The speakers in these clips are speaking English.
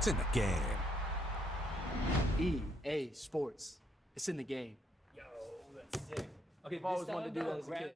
It's in the game. EA Sports. It's in the game. Yo, that's sick. Okay, I've always wanted to do that as a kid.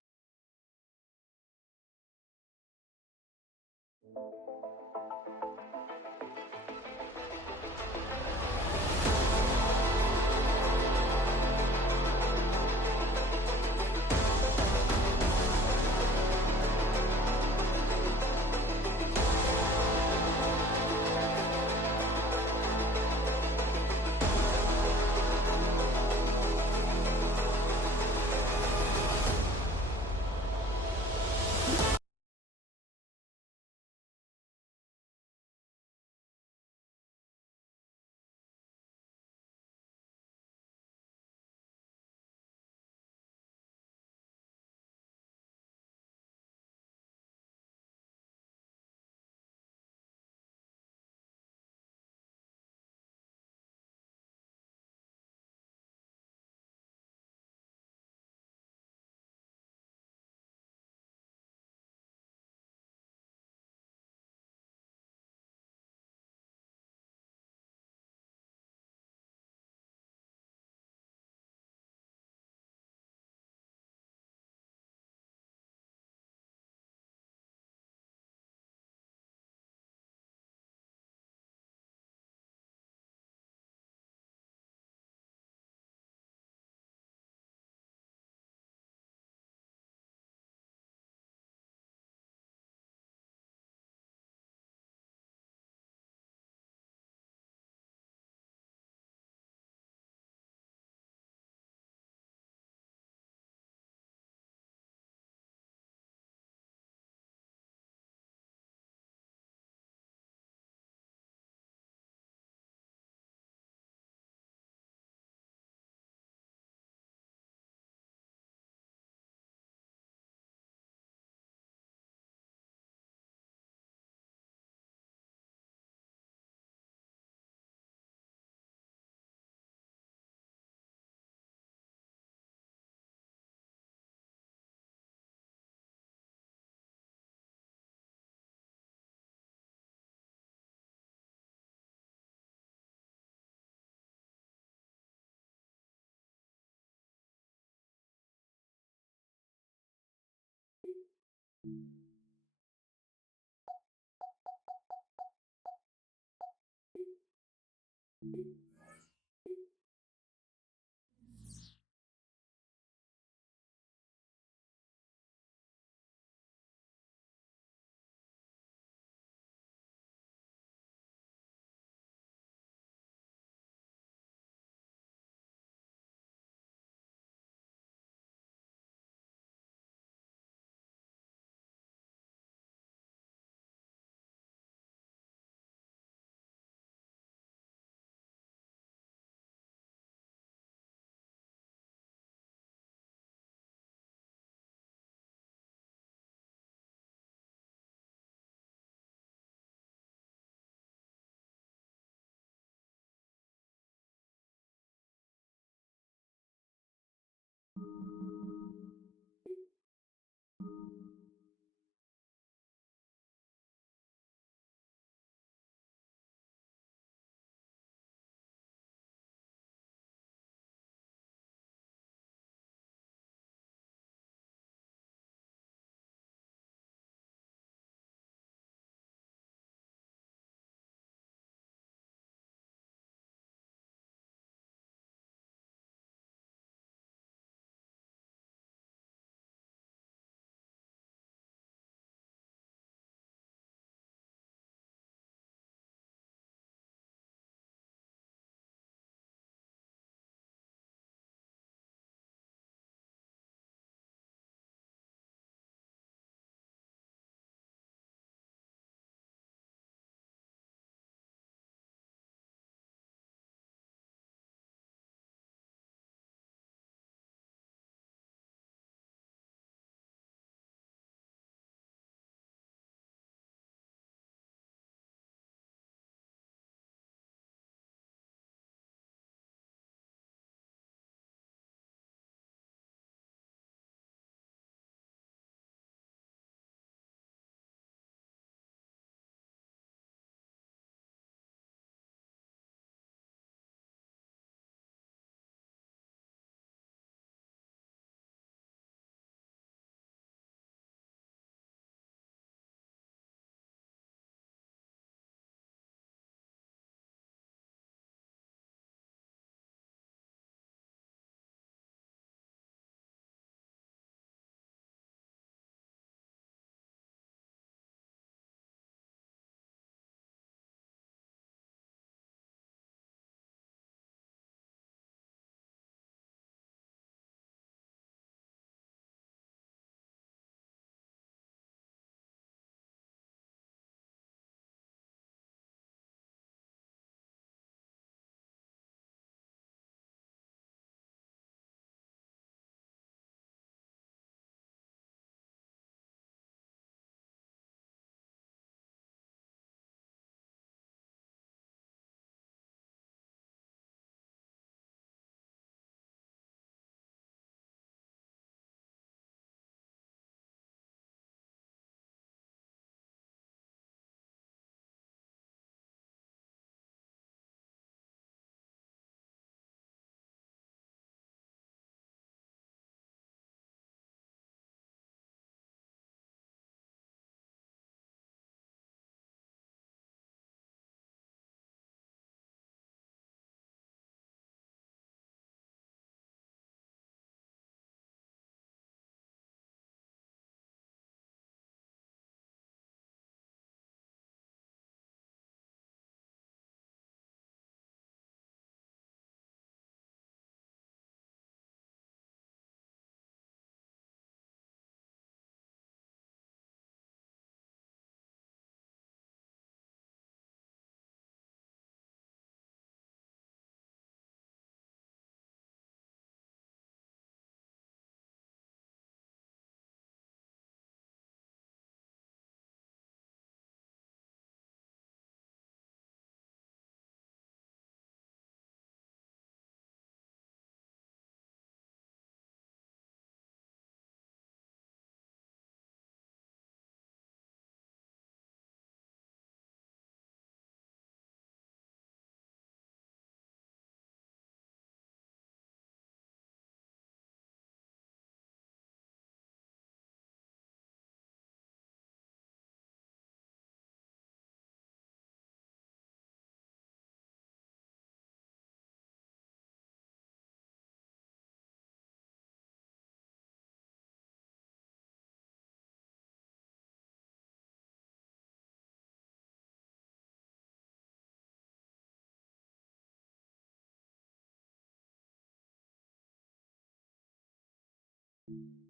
EA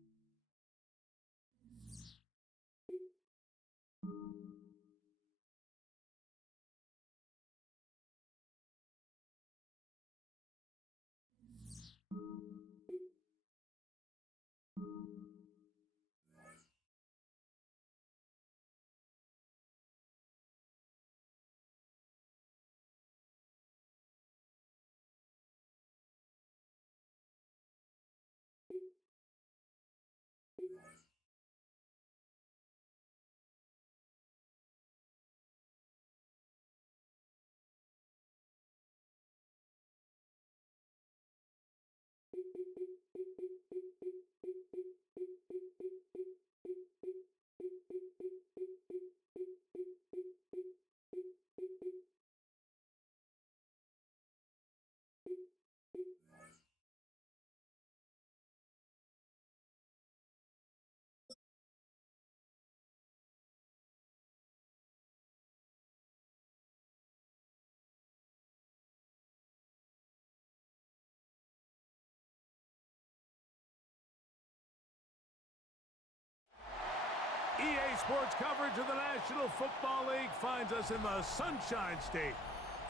Sports coverage of the National Football League finds us in the Sunshine State.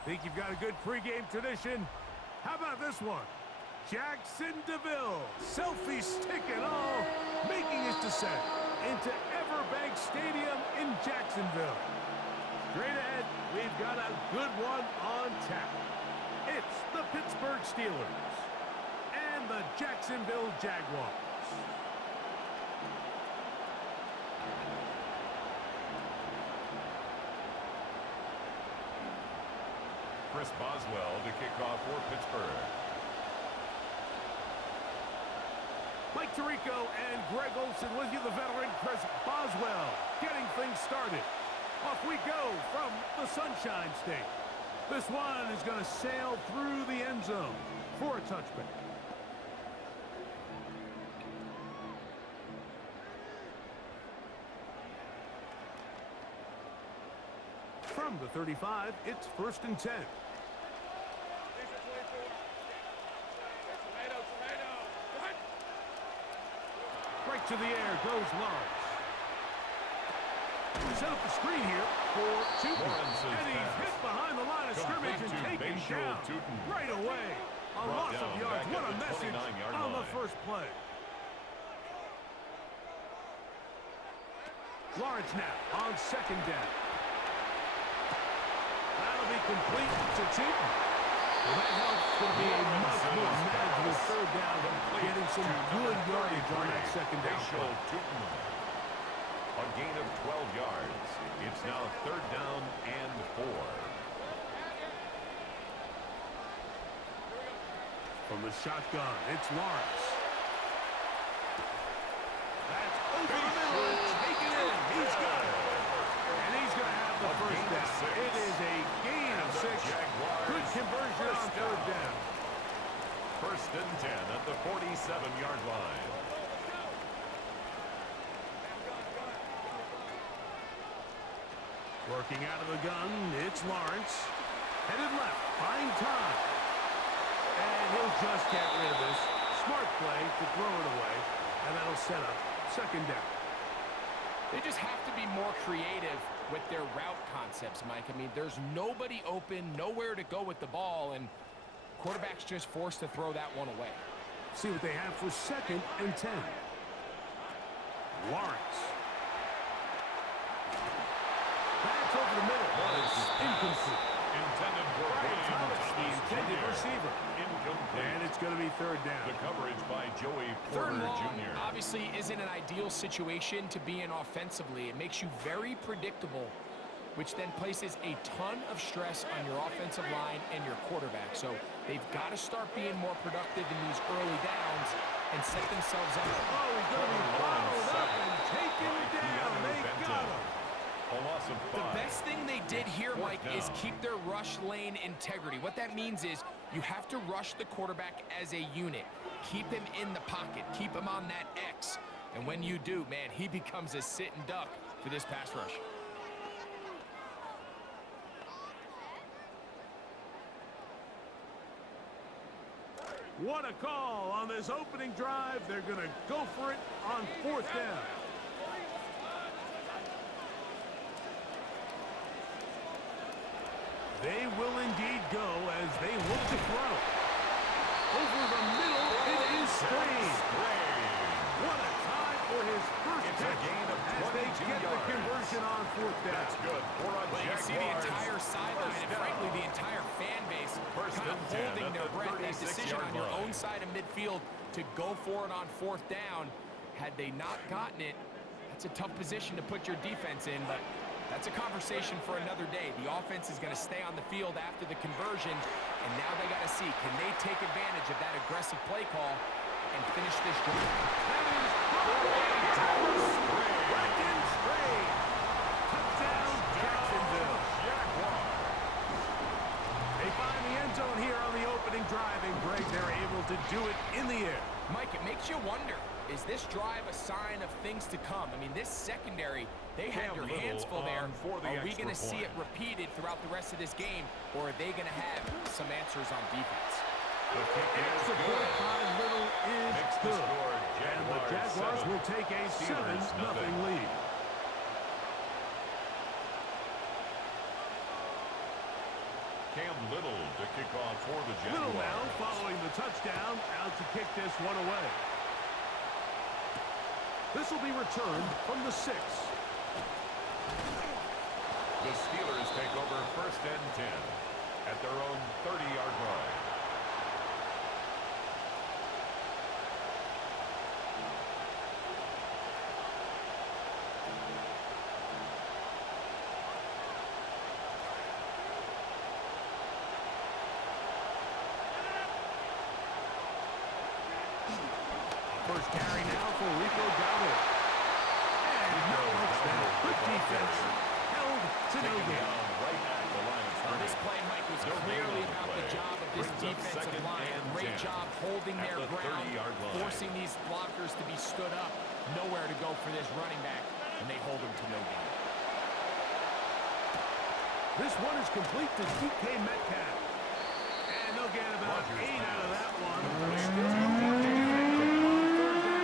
Think you've got a good pregame tradition? How about this one? Jacksonville, selfie stick and all, making his descent into Everbank Stadium in Jacksonville. Straight ahead, we've got a good one on tap. It's the Pittsburgh Steelers and the Jacksonville Jaguars. Chris Boswell to kick off for Pittsburgh. Mike Tirico and Greg Olsen with you, the veteran Chris Boswell, getting things started. Off we go from the Sunshine State. This one is going to sail through the end zone for a touchback. From the 35, it's 1st and 10. Right to the air goes Lawrence. Set up the screen here for Tootin. And he's hit behind the line of scrimmage and taken down right away. A loss of yards. What a message on the first play. Lawrence now on 2nd down. That'll be complete to Tootin. Well, that helps to be a much more manageable 3rd down, getting some good yardage on that 2nd down. A gain of 12 yards. It's now 3rd down and 4. From the shotgun, it's Lawrence. That's over the middle and taken in. He's got it. And he's going to have the first down. It is a gain of 6. Good conversion on 3rd down. 1st and 10 at the 47-yard line. Working out of the gun, it's Lawrence. Headed left, buying time. And he'll just get rid of this. Smart play to throw it away. And that'll set up 2nd down. They just have to be more creative with their route concepts, Mike. I mean, there's nobody open, nowhere to go with the ball, and quarterback's just forced to throw that one away. See what they have for 2nd and 10. Lawrence. That's over the middle. Incomplete. Intended for Brian Thomas, the intended Jr. receiver. Incomplete. And it's going to be 3rd down. The coverage by Joey 3rd Porter and long Jr. obviously isn't an ideal situation to be in offensively. It makes you very predictable, which then places a ton of stress on your offensive line and your quarterback. So they've got to start being more productive in these early downs and set themselves up. Oh, he's going to be bottled up and taken down. They got him. A loss of 5. The best thing they did here, Mike, is down. keep their rush lane integrity. What that means is you have to rush the quarterback as a unit. Keep him in the pocket. Keep him on that X. And when you do, man, he becomes a sit and duck for this pass rush. What a call on this opening drive. They're going to go for it on 4th down. They will indeed go as they look to throw. Over the middle, it is Strain. What a time for his first It's a catch gain of as they 22 get the yards. conversion on 4th down. That's good for a Well, you see the entire sideline and, frankly, the entire fan base First kind of and 10 holding at their the breath. That decision 36-yard on your line. own side of midfield to go for it on 4th down. Had they not gotten it, that's a tough position to put your defense in, but that's a conversation for another day. The offense is going to stay on the field after the conversion, and now they got to see, can they take advantage of that aggressive play call and finish this drive? Touchdown, Jacksonville. They find the end zone here on the opening drive, and Greg, they're able to do it in the air. Mike, it makes you wonder, is this drive a sign of things to come? I mean, this secondary, they had their hands full there. Are we going to see it repeated throughout the rest of this game, or are they going to have some answers on defense? The kick is Extra good. point by Little is Makes the good. score And the Jaguars will take a Steelers 7-0 lead. Cam Little to kick off for the Little now Jaguars. following the touchdown, out to kick this one away. This will be returned from the 6. The Steelers take over 1st and 10 at their own 30-yard line. First carry now for Rico Dowdle. And no touchdown. Good defense. Held to no Taking gain. down right at the line of Well, this scrimmage. play, Mike, was No gain clearly on the about the play. job of this Brings up defensive 2nd line. and Great 10 job holding at their the ground, 30-yard line. forcing these blockers to be stood up. Nowhere to go for this running back, and they hold him to no gain. This one is complete to DK Metcalf. And they'll get about Rodgers 8 out of that one. Complete. Still no time to do anything on 3rd down.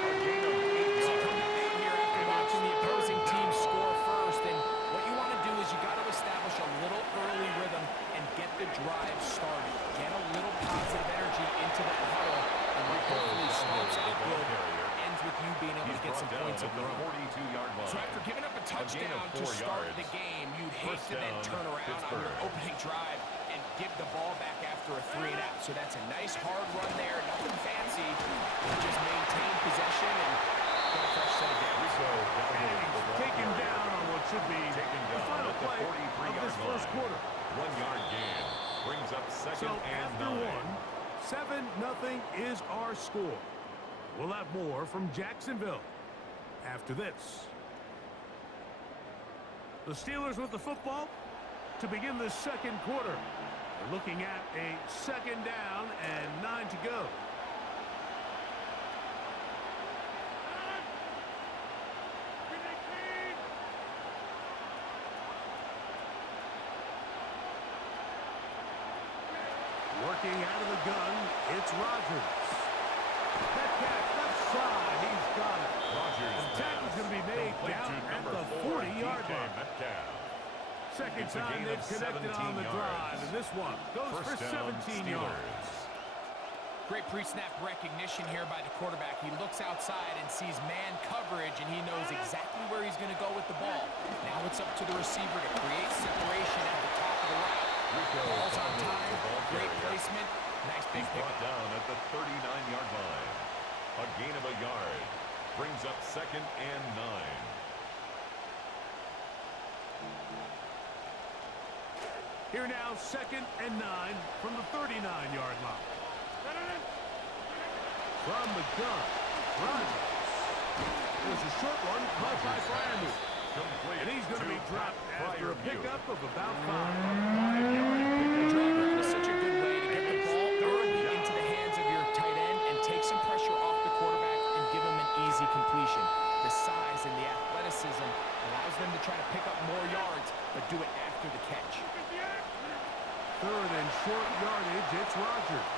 A gain of 8 So coming yards. in here after It is watching the opposing 3rd team down. score first, and what you want to do is you got to establish a little early rhythm and get the drive started. Get a little positive energy into that huddle, and what hopefully starts out good ends with you being able He's to get some brought points down of at the your own. 42-yard line. So after giving up a gain touchdown of to 4 start yards. the game, you'd hate First to then down, turn around on your Pittsburgh. opening drive and give the ball back after a 3-and-out. So that's a nice hard run there, nothing fancy. You just maintain possession and get a fresh set of downs. Rico down And the he's ball taken carrier. down on what should be Taken the down final at the play of 43-yard this first line. quarter. 1-yard gain brings up 2nd So and after 9. 7-0 is our score. We'll have more from Jacksonville after this. The Steelers with the football to begin the second quarter. We're looking at a 2nd down and 9 to go. Working out of the gun, it's Rodgers. Metcalf left side, he's got it. Rodgers The tackle's going to be made complete down to at number the 4, 40-yard DK line. Metcalf. Second It's a time gain they've of connected on the 17 drive, yards. and this one goes for First down, 17 Steelers. yards. Great pre-snap recognition here by the quarterback. He looks outside and sees man coverage, and he knows exactly where he's going to go with the ball. Now it's up to the receiver to create separation at the top of the route. Rico Ball's on fumbles time, the ball great carrier. placement, nice big He's brought pickup. down at the 39-yard line. A gain of a yard brings up 2nd and 9. Here now, 2nd and 9 from the 39-yard line. From the gun, Rodgers. There's a short one caught by Fryermuth. Complete. And he's going to be dropped after a pickup of about 5. 5-yard pickup. Drop down is such a good way to get the ball early into the hands of your tight end and take some pressure off the quarterback and give him an easy completion. The size and the athleticism allows them to try to pick up more yards, but do it after the catch. 3rd and short yardage, it's Rodgers.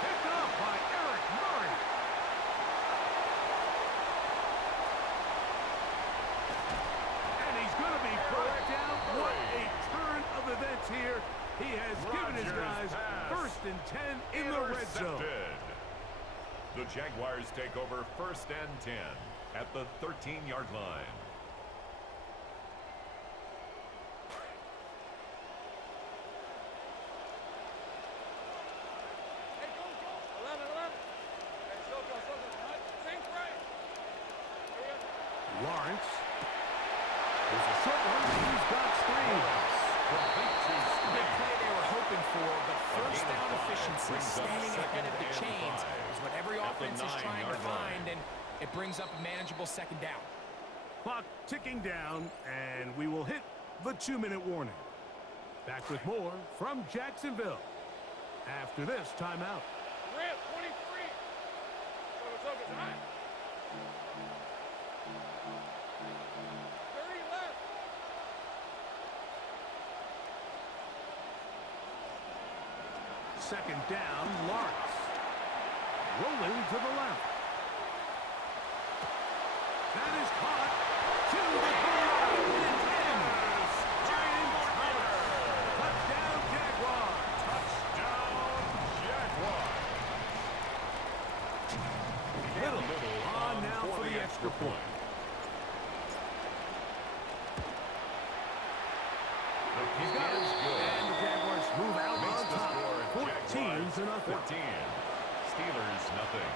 Picked up by Eric Murray. And he's going to be brought down. What a turn of events here. He has given his guys first and 10 in the red zone. The Jaguars take over first and 10 at the 13-yard line. Lawrence. There's a short one. He's got screen. Big play they were hoping for, but first down efficiency, staying ahead of the chains, is what every offense is trying to find, and it brings up a manageable second down. Clock ticking down, and we will hit the 2-minute warning. Back with more from Jacksonville after this timeout. Red 23. So it's high. 30 left. Second down, Lawrence. Rolling to the left. That is caught to the goal line. Brian Thomas. Touchdown, Jaguars. Touchdown, Jaguars. Little on now for the extra point. The kick is good. And the Jaguars move out Makes on the top. score 14-0. 14. Steelers, nothing.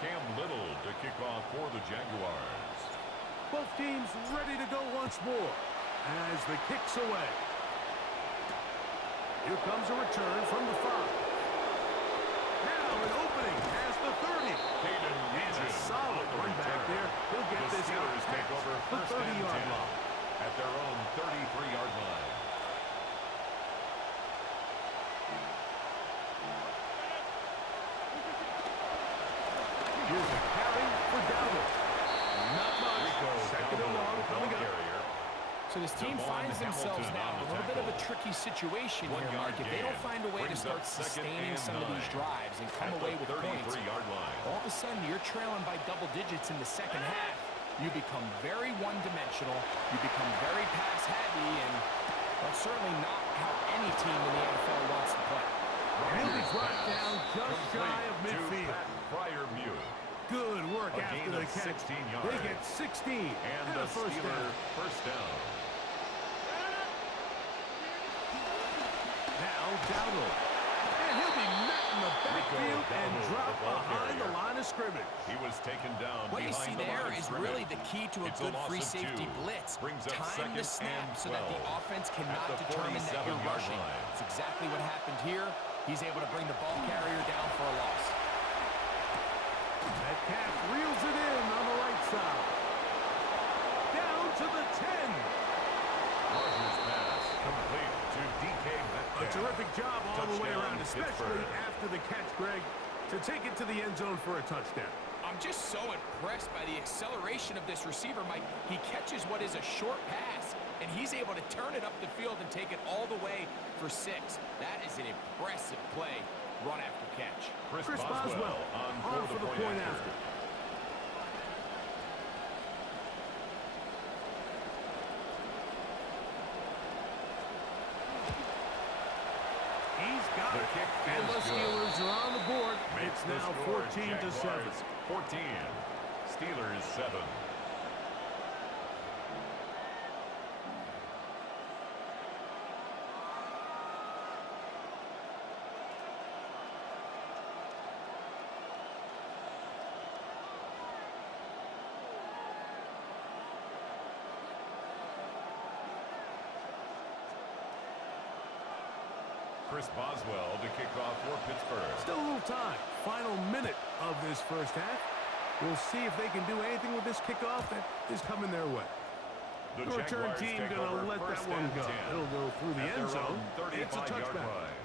Cam Little to kick off for the Jaguars. Both teams ready to go once more as the kick's away. Here comes a return from the 5. Now an opening past the 30. Caden And a Nugent solid on the run back return. there. He'll get The this out Steelers take over the first and 30-yard 10 line. at their own 33-yard line. Here's a carry for Dowdle. Not much. Second and long coming up. Carrier. So this team Devon finds themselves Hamilton now on in a the little bit of a tackle. tricky situation here, 1-yard Mike. If they don't gain. find a way to Brings start up second sustaining and some of these 9 drives and come at away the with points, 33-yard line. all of a sudden you're trailing by double digits in the second half. You become very one-dimensional. You become very pass-heavy, and that's certainly not how any team in the NFL wants to play. He'll be brought down just shy of Complete to midfield. Pat Fryermuth. Good work A after gain the of catch. 16 They yards. get 16 And and the a first Steeler down. first down. Now Dowdle. And he'll be met in the backfield and Dowdle, dropped the ball behind the carrier. line of scrimmage. He was taken down What you behind see the there line of is scrimmage. really the key to a It's good loss free of safety 2. blitz. Brings up Time the second snap and so that the 12 offense at cannot the determine that you're 47-yard rushing. line. It's exactly what happened here. He's able to bring the ball carrier down for a loss. Metcalf reels it in on the right side. Down to the 10. Rogers pass complete to DK Metcalf. A terrific job all the way Touchdown, around, especially Pittsburgh. after the catch, Greg, to take it to the end zone for a touchdown. I'm just so impressed by the acceleration of this receiver, Mike. He catches what is a short pass, and he's able to turn it up the field and take it all the way for 6. That is an impressive play, run after catch. Chris Boswell on for the point after. He's got The it. kick And is the good. Steelers are on the board. It's The now score, 14-7. Jaguars 14. Steelers 7. Chris Boswell to kick off for Pittsburgh. Still a little time. Final minute of this first half. We'll see if they can do anything with this kickoff that is coming their way. The return Jaguars team take going to over let that first one and go. 10 It'll go through the at end their zone. own It's a 35-yard touchback. line.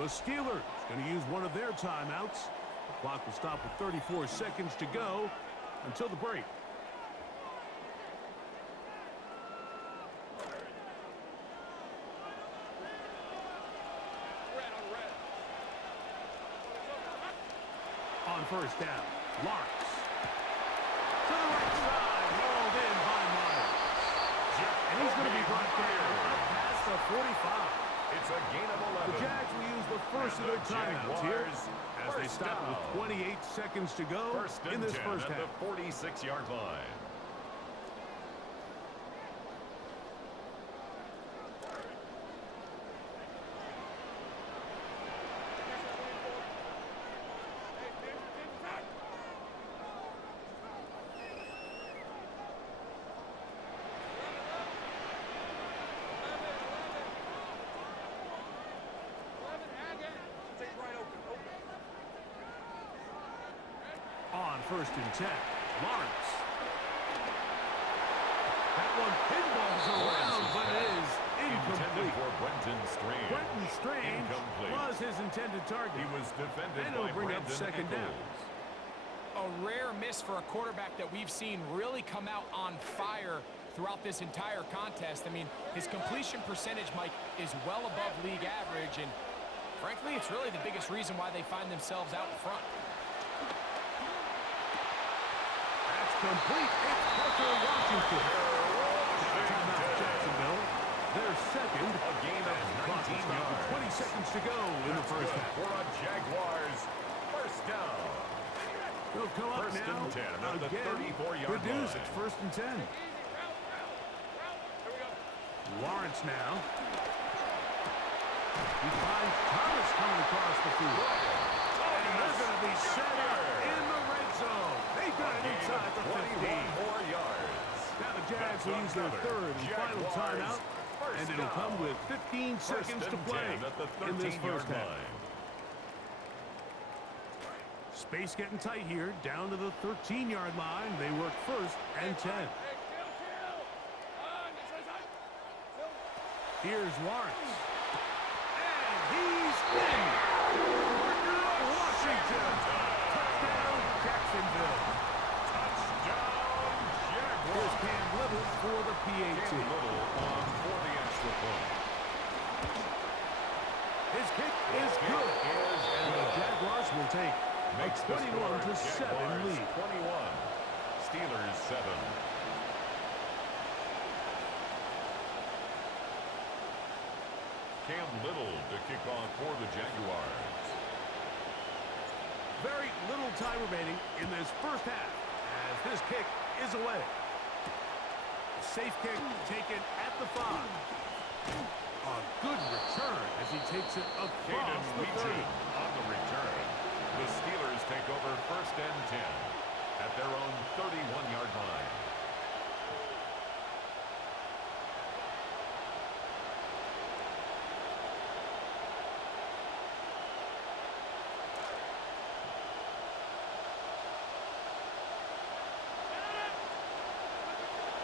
The Steelers going to use one of their timeouts. The clock will stop with 34 seconds to go until the break. On first down, Lawrence. To the right side, hauled in by Myers. And he's going to be brought down up past the 45. It's a gain of 11. The Jags will use the first of their timeouts here as they stop with 28 seconds to go in this first half. At the 46-yard line. On first and 10, Lawrence. That one pinballs around, but it is incomplete. For Brenton Strange. Brenton Strange Incomplete. was his intended target. He was defended And it'll by bring up Brandon second down. Echols. A rare miss for a quarterback that we've seen really come out on fire throughout this entire contest. I mean, his completion percentage, Mike, is well above league average, and frankly, it's really the biggest reason why they find themselves out in front. That's complete. It's Parker Washington. Timeout Jacksonville. Their second. A gain of 19 yards. 20 seconds to go in the first half. For a Jaguars first down. They'll come up First now and 10 at the again. 34-yard Good news, line. it's first and 10. Lawrence now. He finds Thomas coming across the field. And they're going to be set up in the red zone. They got it inside the 15. 21 more yards. Now the Jags will use their third and final timeout. And it'll come with 15 seconds to play in this first half. Space getting tight here, down to the 13-yard line. They work first and 10. Here's Lawrence. And he's in. Parker Washington. Touchdown, Jacksonville. Touchdown, Jaguars. Here's Cam Little for the PAT. Cam Little on for the extra point. His kick is good. And the Jaguars will take Makes a the score 21-7 Jaguars lead. 21. Steelers 7. Cam Little to kick off for the Jaguars. Very little time remaining in this first half as this kick is away. A safe kick taken at the 5. A good return as he takes it across the 30. On the return. The Steelers take over first and 10 at their own 31-yard line.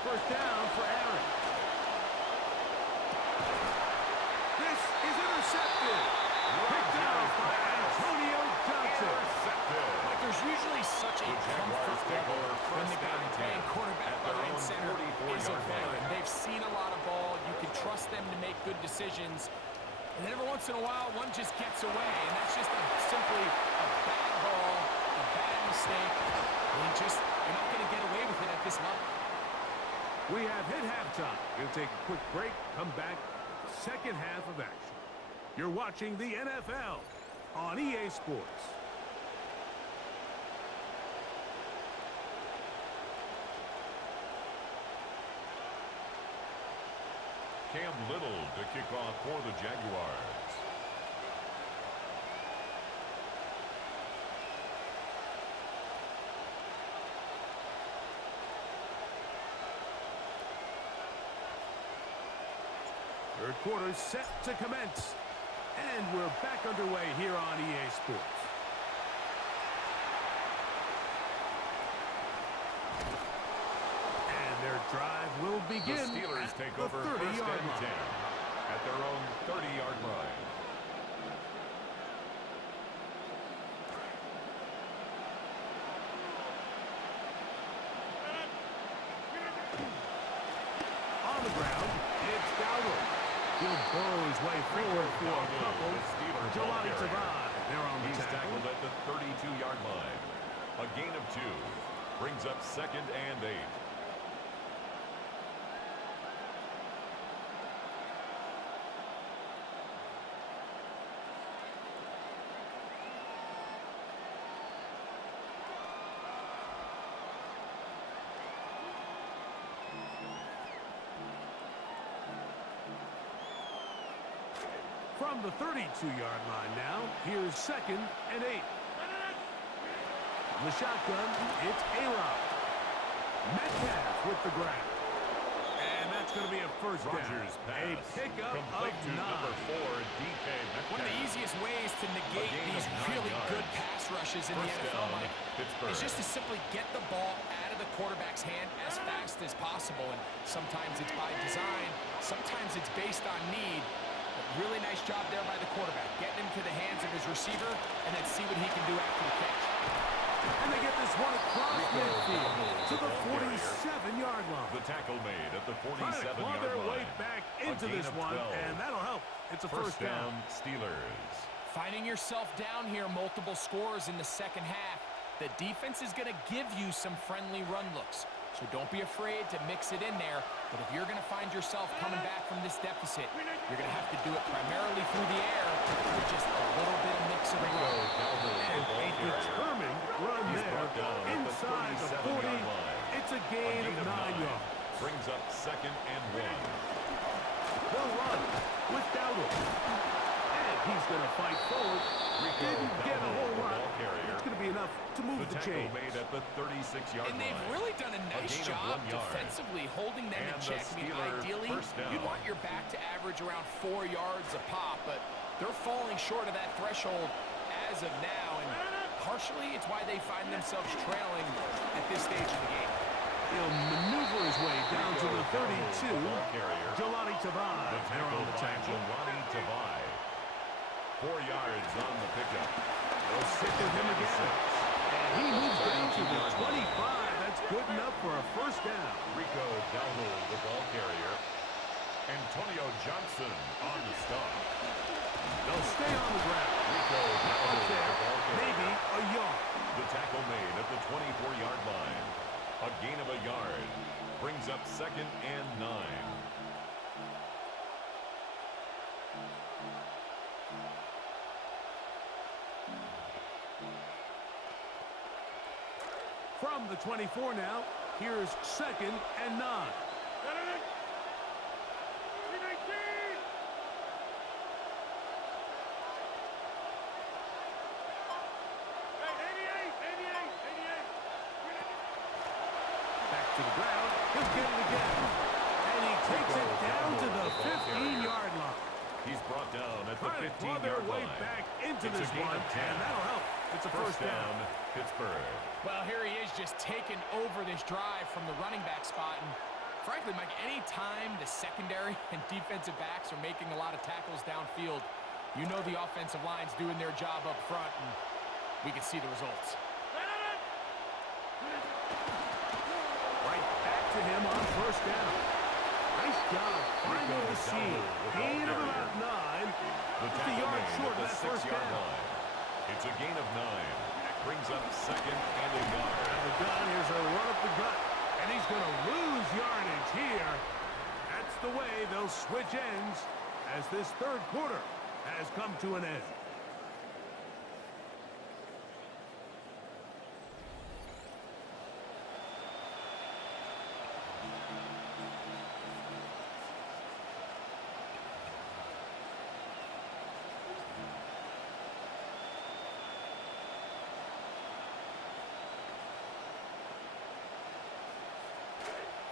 First down for Aaron. This is intercepted. Picked off by Antonio Johnson. Like, there's usually such a comfort level when the guy playing quarterback behind center is a veteran. They've seen a lot of ball. You can trust them to make good decisions. And then every once in a while, one just gets away. And that's just simply a bad ball, a bad mistake. And you're not going to get away with it at this level. We have hit halftime. We'll take a quick break, come back, second half of action. You're watching the NFL on EA Sports. Cam Little to kick off for the Jaguars. Third quarter set to commence. And we're back underway here on EA Sports. And their drive will begin. The Steelers take the over first 30-yard and 10 line. at their own 30-yard line. his way forward for a couple. Jelani Tavai, they're on the He's tackle. tackled at the 32-yard line. A gain of 2 brings up 2nd and 8. From the 32-yard line now, here's 2nd and 8. From the shotgun, it's A-Rob. Metcalf with the grab. And that's going to be a first down. Rodgers A pass. pickup of Complete to 9. number 4, DK Metcalf. One of the easiest ways to negate gain these of 9 really yards. good pass rushes in the First NFL, down, Mike, Pittsburgh. is just to simply get the ball out of the quarterback's hand as fast as possible. And sometimes it's by design, sometimes it's based on need. But really nice job there by the quarterback, getting into the hands of his receiver and then see what he can do after the catch. And they get this one across midfield to the 47-yard line. The tackle made at the Trying to claw 47-yard their way line. back A into gain this of one, 12. and that'll help. It's a first down. Steelers. Finding yourself down here, multiple scores in the second half. The defense is going to give you some friendly run looks. So don't be afraid to mix it in there. But if you're going to find yourself coming back from this deficit, you're going to have to do it primarily through the air with just a little bit of mix of the road. And a determined run there inside the 40. It's a gain of 9 yards. Brings up 2nd and 1. They'll run with Dowdle. And he's going to fight forward. Didn't get a whole lot. It's going to be enough to move the tackle chain. made at the 36-yard line. And they've really done a nice gain of job 1 yard. defensively holding them in And the check. I mean, Steelers ideally, first down. you'd want your back to average around 4 yards a pop, but they're falling short of that threshold as of now, and partially it's why they find themselves trailing at this stage of the game. He'll maneuver his way down to the 32. Jelani Tavai, The they're tackle on the by tackle. Jelani Tavai. 4 yards on the pickup. They'll stick with him again. And he moves down to the 25. That's good enough for a first down. Rico Dowdle, the ball carrier. Antonio Johnson on the stop. They'll stay on the ground. Rico Dowdle, Up the there, ball carrier. maybe a yard. The tackle made at the 24-yard line. A gain of a yard. Brings up 2nd and 9. From the 24 now, here's 2nd and 9. Back to the ground. He'll get it again. And he takes it down to the 15-yard line. He's brought down at the Trying to claw their 15-yard way line. back into It's a this gain one, of 10. and that'll help. It's a first down. Pittsburgh. Well, here he is just taking over this drive from the running back spot. And frankly, Mike, any time the secondary and defensive backs are making a lot of tackles downfield, you know the offensive line's doing their job up front, and we can see the results. Right back to him on first down. Nice job finding the seam. Gain of about 9. The Just a tackle yard made short at of the that first 6-yard down. line. It's a gain of 9. Brings up 2nd and a yard. Out of the gun, here's a run up the gut. And he's going to lose yardage here. That's the way they'll switch ends as this third quarter has come to an end.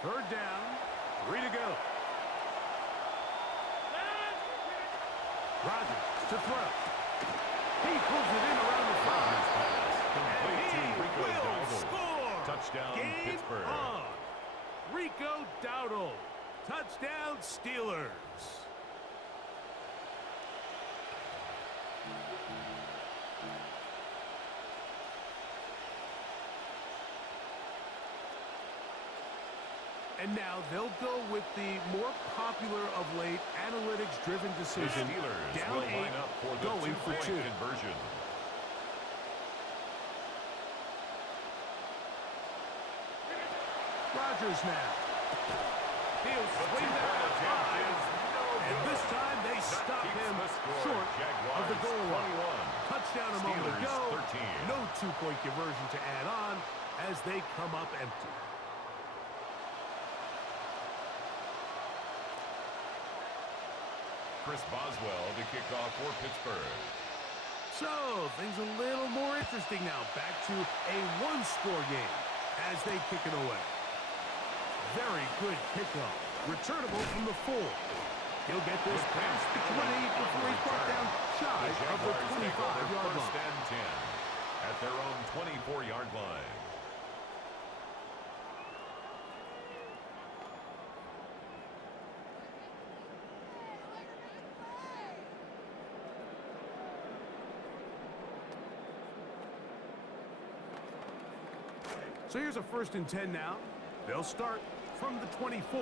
Third down, 3 to go. Rodgers to throw. He pulls it in around the 5. Complete And to he Rico will Dowdle. score. Touchdown, Game Pittsburgh. on. Rico Dowdle. Touchdown, Steelers. And now they'll go with the more popular of late analytics-driven The decision. Steelers Down will 8, line up for the going for 2. two-point conversion. Rodgers now. He'll swing that outside. And this time they stop him short of the goal line. Touchdown a moment ago. No two-point conversion to add on as they come up empty. Chris Boswell to kick off for Pittsburgh. So, things a little more interesting now. Back to a one-score game as they kick it away. Very good kickoff. Returnable from the 4. He'll get this past the 20 before he's brought down shy of the 25-yard line. First and 10 at their own 24-yard line. So here's a 1st and 10 now. They'll start from the 24.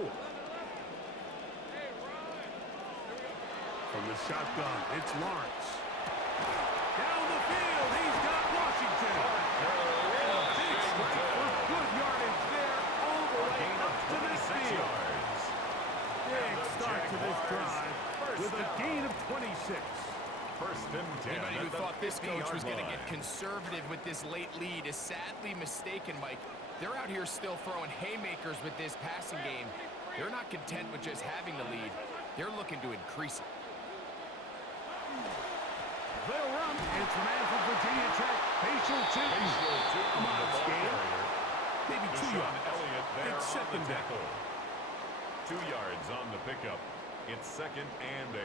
From the shotgun, it's Lawrence. Down the field, he's got Washington. And a big strike for good yardage there all the way up to midfield. Big start to this drive with a gain of 26. First and 10. Anybody who thought this coach was going to get conservative with this late lead is sadly mistaken, Mike. They're out here still throwing haymakers with this passing game. They're not content with just having the lead. They're looking to increase it. They'll run. It's a man from Virginia Tech. Facial Tootin. Come on, Skater. Maybe 2 yards. It's second down. 2 yards on the pickup. It's 2nd and 8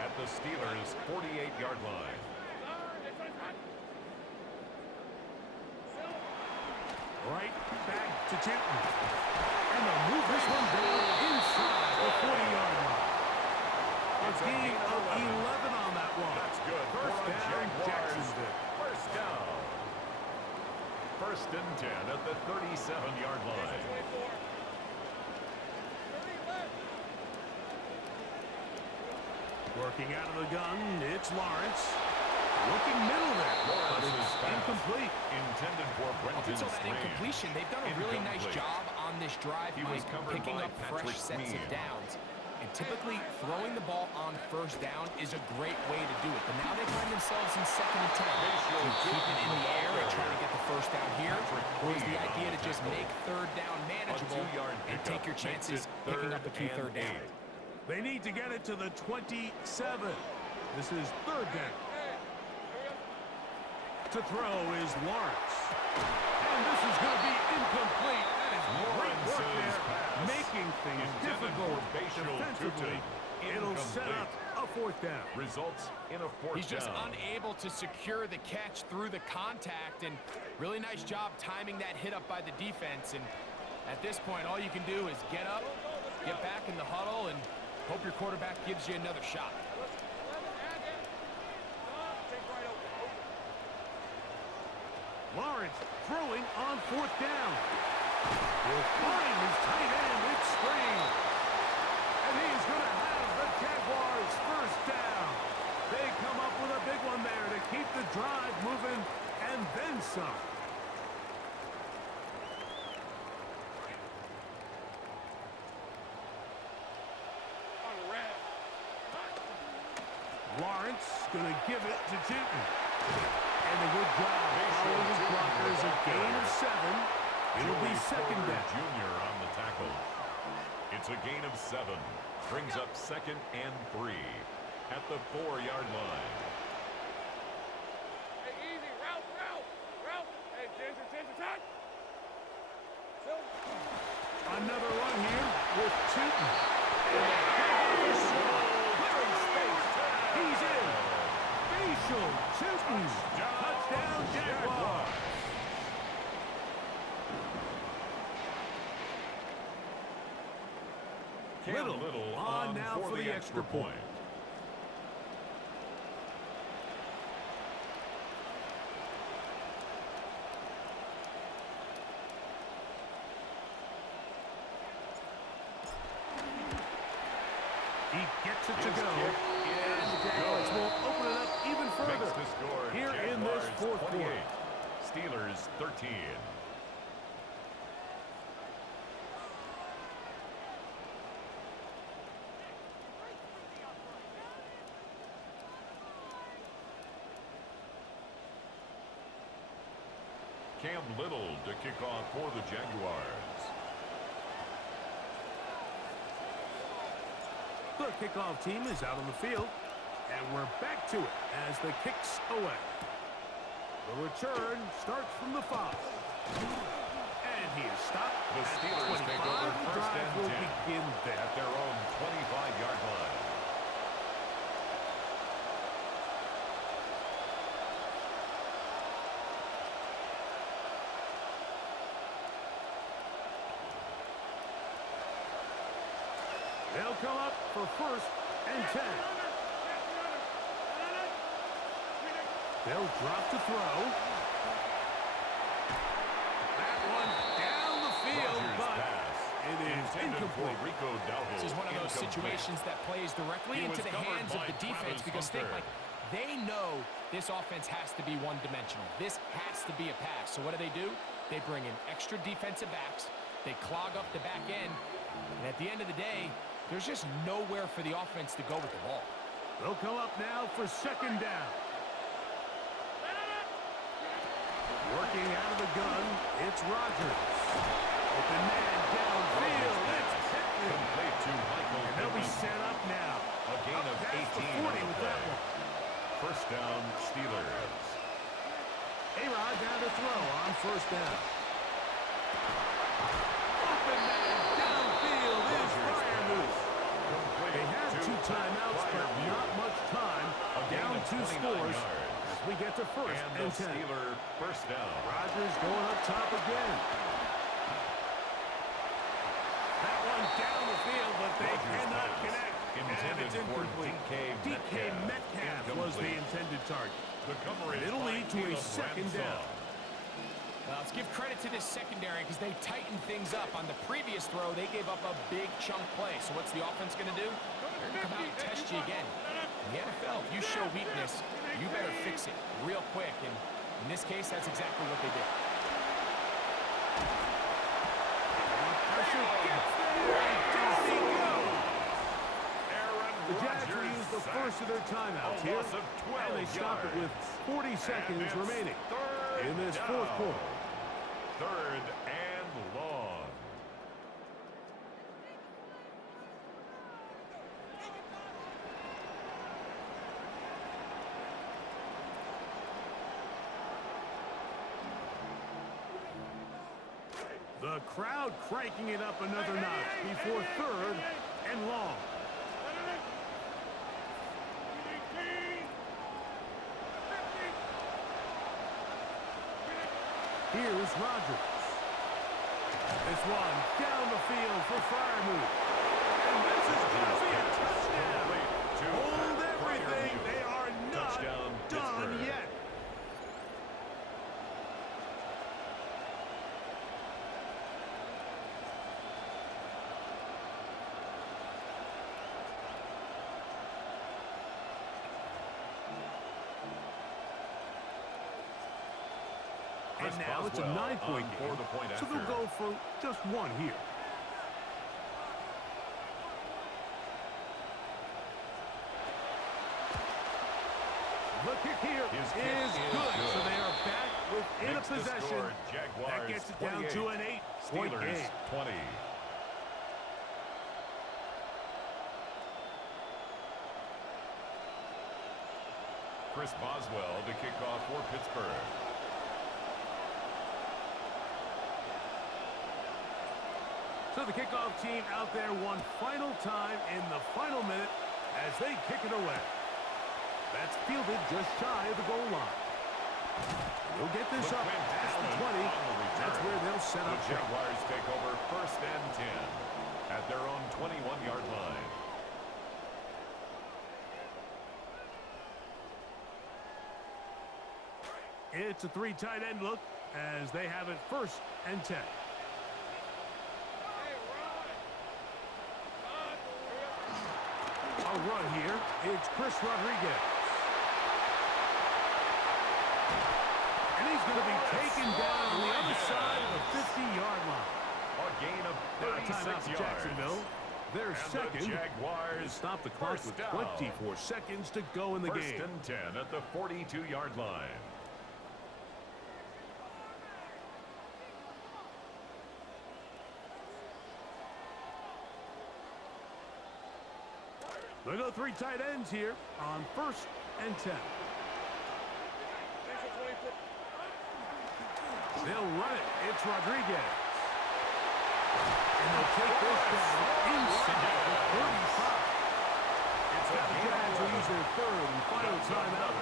at the Steelers' 48-yard line. Right back to Tootin. And they'll move this one down inside the 40-yard line. A gain of 11 on that one. That's good. First down, Jacksonville. First down. First and 10 at the 37-yard line. Working out of the gun, it's Lawrence. Looking middle there, but it's incomplete. Intended for Up Brenton until that Strange. incompletion, they've done a really nice job on this drive, He was Mike, covered picking by up Patrick fresh sets of Queen. downs. And typically, throwing the ball on first down is a great way to do it. But now they find themselves in 2nd and 10. Do you keep it in the air and try to get the first down here? Or is the idea to just make 3rd down manageable and take your chances picking up a key 3rd down? They need to get it to the 27. This is 3rd down. To throw is Lawrence. And this is going to be incomplete. That is great work there, making things difficult defensively. It'll set up a 4th down. Results in a 4th down. He's just unable to secure the catch through the contact, and really nice job timing that hit up by the defense. And at this point, all you can do is get up, get back in the huddle, and hope your quarterback gives you another shot. Lawrence throwing on 4th down. Will find his tight end. It's Strange. And he's going to have the Jaguars' 1st down. They come up with a big one there to keep the drive moving and then some. Lawrence going to give it to Tootin. And a good job following his blockers. A gain of 7. It'll be 2nd down. Junior on the tackle. It's a gain of 7. Brings up 2nd and 3 at the 4-yard line. Hey, easy. Route. Hey, Ginger, touch. Another run here with Tootin. Clearing space. He's in. Facial Tootin. Touchdown, Jaguars. Little on now for the extra point. Jaguars 13. Cam Little to kick off for the Jaguars. The kickoff team is out on the field, and we're back to it as the kick's away. The return starts from the 5. And he is stopped. The Steelers take over The first drive and will 10 begin there. at their own 25-yard line. They'll come up for first and 10. They'll drop to throw. That one down the field, Rodgers but pass. it is Intended for incomplete. Rico Dowdle. This is one of those Incomplete. situations that plays directly He into was the covered hands of by the defense Travis because think, Hunter. like, they know this offense has to be one-dimensional. This has to be a pass. So what do? They bring in extra defensive backs. They clog up the back end. And at the end of the day, there's just nowhere for the offense to go with the ball. They'll come up now for second down. Working out of the gun, it's Rodgers. Open man downfield. It's Pittman. Complete to Michael And they'll be Pittman. set up now. A gain Up of past 18 the 40 on the with that play. one. First down, Steelers. A-Rod down to throw on first down. Open man downfield is Freiermuth. Complete They have to 2 timeouts, but Freiermuth. not much time. A gain Down of 2 29 scores yards. as we get to first And and the 10. Steeler first down. Rodgers going up top again. That one down the field, but they Rodgers cannot pass. connect. Intended And it's for incomplete. DK Metcalf was the Incomplete. intended target. The coverage It'll by lead to a Caleb second Ramsey. down. Let's give credit to this secondary because they tightened things up. On the previous throw, they gave up a big chunk play. So what's the offense going to do? They're going to come out and test you again. In the NFL, if you show weakness, you better fix it real quick. And in this case, that's exactly what they did. Pressure gets there, and down he goes. Aaron The Jags will Rodgers use the sacked. first of their timeouts A here, loss of 12 and they stop it with yards. 40 seconds And it's remaining third in this down. fourth quarter. Third and long. The crowd cranking it up another notch before third and long. Here's Rodgers. This one down the field for Freiermuth. And this is going to be a touchdown. Complete to Hold everything. Freiermuth. They are not Touchdown, done Pittsburgh. yet. And now it's a Boswell 9-point on for game, the point so they'll after. go for just one here. The kick here His is kick is good, so good. they are back within Makes a the possession. score Jaguars That gets it down 28, to an 8-point Steelers game. 20. Chris Boswell to kick off for Pittsburgh. So the kickoff team out there one final time in the final minute as they kick it away. That's fielded just shy of the goal line. They'll get this up McQuinn past the Allen 20. on the return. That's where they'll set The up shop. Jaguars take over first and 10 at their own 21-yard line. It's a 3 tight end look as they have it first and 10. A run here. It's Chris Rodriguez. And he's going to be taken down pass to Jacksonville. They're second. The Jaguars stop the clock with 24 seconds to go in the game. First and 10 at the 42-yard line. They go 3 tight ends here on first and 10. They'll run it. It's Rodriguez. And they'll take this down inside the 35. The Jags will use their third and final timeout.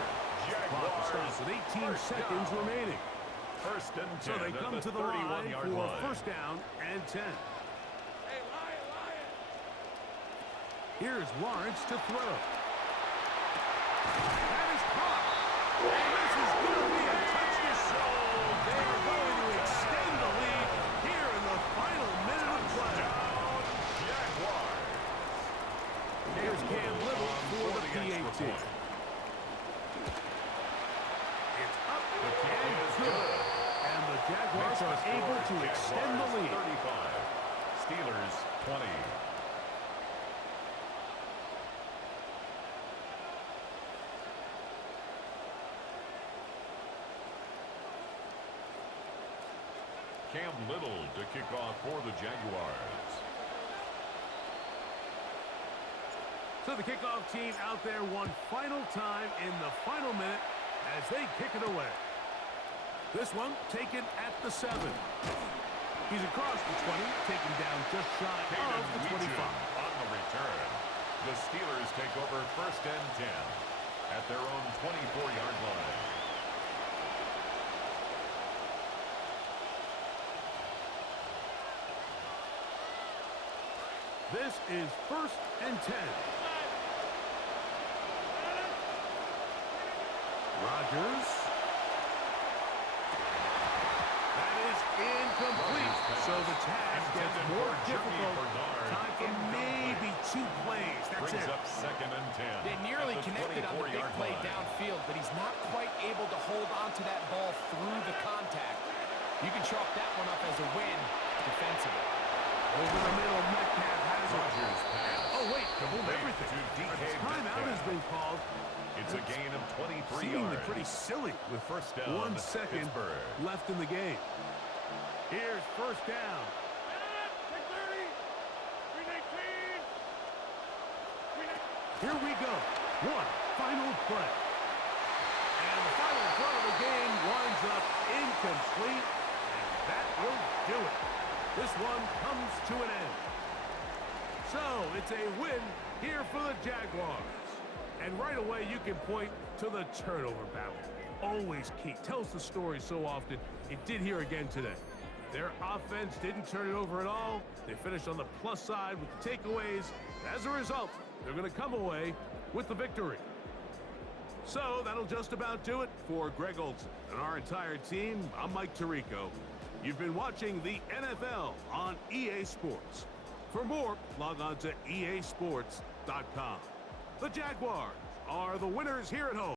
Clock will stop with 18 seconds remaining. First and 10 so they come to the line for first down and 10. Here's Lawrence to throw. That is caught. And this is going to be a touchdown. So they are going to extend the lead here in the final minute of play. Jaguars. Here's Cam Little for the PAT. It's up and good. And the Jaguars are able to extend the lead. 35. Steelers 20. Cam Little to kick off for the Jaguars. So the kickoff team out there one final time in the final minute as they kick it away. This one taken at the 7. He's across the 20, taken down just shy of the 25. On the return, the Steelers take over first and 10 at their own 24-yard line. This is first and 10. Rodgers. That is incomplete. So the task gets more difficult. Time for maybe 2 plays. That's it. Up second and 10. They nearly connected on the big play downfield, but he's not quite able to hold on to that ball through the contact. You can chalk that one up as a win defensively. Over the middle, Metcalf has it. Rodgers pass. Oh, wait, hold everything. A timeout has been called. It's a gain of 23 Seemingly yards. pretty silly With first down, 1 second Pittsburgh. left in the game. Here's first down. Here we go. One final play. And the final throw of the game winds up incomplete. And that will do it. This one comes to an end. So it's a win here for the Jaguars. And right away you can point to the turnover battle. Always key. Tells the story so often. It did here again today. Their offense didn't turn it over at all. They finished on the plus side with the takeaways. As a result, they're going to come away with the victory. So that'll just about do it for Greg Olson and our entire team. I'm Mike Tirico. You've been watching the NFL on EA Sports. For more, log on to easports.com. The Jaguars are the winners here at home.